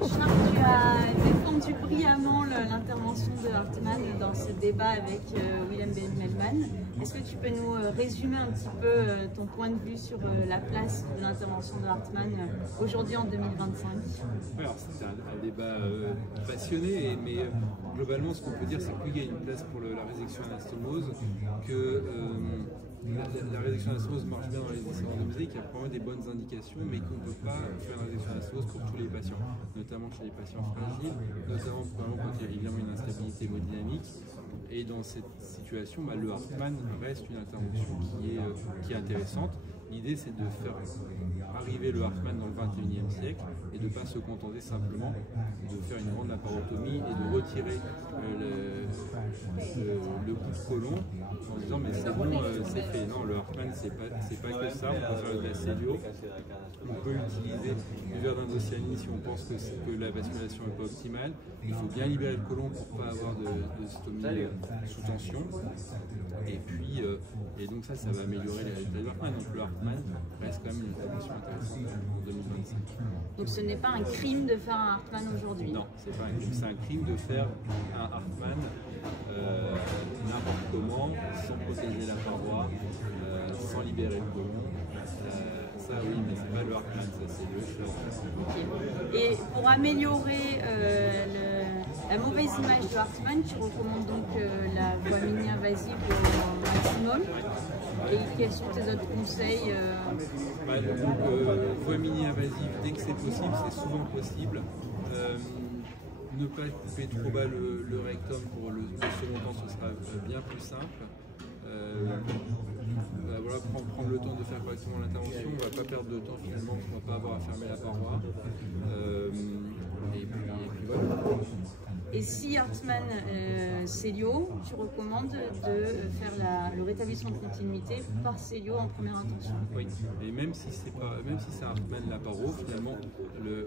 Charles, tu as défendu brillamment l'intervention de Hartmann dans ce débat avec Willem Melman. Est-ce que tu peux nous résumer un petit peu ton point de vue sur la place de l'intervention de Hartmann aujourd'hui en 2025? Alors c'est un débat passionné, mais globalement ce qu'on peut dire c'est qu'il y a une place pour la résection anastomose, que la résection anastomose marche bien dans les descendants de musique, il y a probablement des bonnes indications, mais qu'on ne peut pas faire une résection anastomose pour tous les patients, notamment chez les patients fragiles, notamment quand il y a évidemment une instabilité hémodynamique. Et dans cette situation, le Hartmann reste une intervention qui est intéressante. L'idée, c'est de faire arriver le Hartmann dans le 21e siècle et de ne pas se contenter simplement de faire une grande laparotomie et de retirer le bout de côlon en disant mais c'est bon, c'est fait. Non, le Hartmann, c'est pas que ça. On peut faire de la cellio, on peut utiliser du verre d'indocyanine si on pense que la vasculation n'est pas optimale. Il faut bien libérer le côlon pour ne pas avoir de stomie sous tension. Et puis, donc ça va améliorer les résultats du Hartmann. Donc le Hartmann reste quand même une intervention intéressante en 2025. Donc ce n'est pas un crime de faire un Hartmann aujourd'hui? Non, c'est pas un crime. C'est un crime de faire un Hartmann n'importe comment, sans protéger la paroi, sans libérer le côlon. Ça oui, mais c'est pas le Hartmann, ça c'est le choc. Okay. Et pour améliorer la mauvaise image de Hartmann, tu recommandes donc la voie mini-invasive au maximum. Et quels sont tes autres conseils? Voie mini-invasive, dès que c'est possible, c'est souvent possible. Ne pas couper trop bas le rectum pour le second temps, ce sera bien plus simple. Voilà, prendre le temps de faire correctement l'intervention, on ne va pas perdre de temps finalement, on ne va pas avoir à fermer la paroi. Et puis voilà. Et si Hartmann cellio, tu recommandes de faire le rétablissement de continuité par cellio en première intention? Oui, et même si c'est Hartmann laparo, finalement,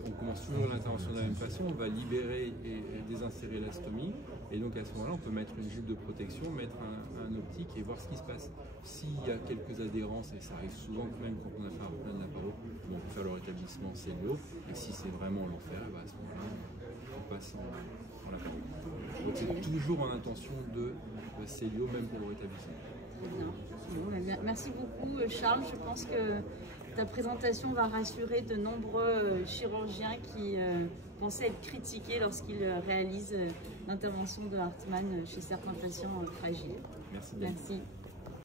on commence toujours l'intervention de la même façon, on va libérer et désinsérer la stomie, et donc à ce moment-là, on peut mettre une jupe de protection, mettre un optique et voir ce qui se passe. S'il y a quelques adhérences, et ça arrive souvent même quand on a fait Hartmann laparo, on peut faire le rétablissement cellio, et si c'est vraiment l'enfer, à ce moment-là, on passe en laparo. Donc c'est toujours en intention de cellio, même pour le rétablissement. Merci beaucoup Charles, je pense que ta présentation va rassurer de nombreux chirurgiens qui pensaient être critiqués lorsqu'ils réalisent l'intervention de Hartmann chez certains patients fragiles. Merci. Merci.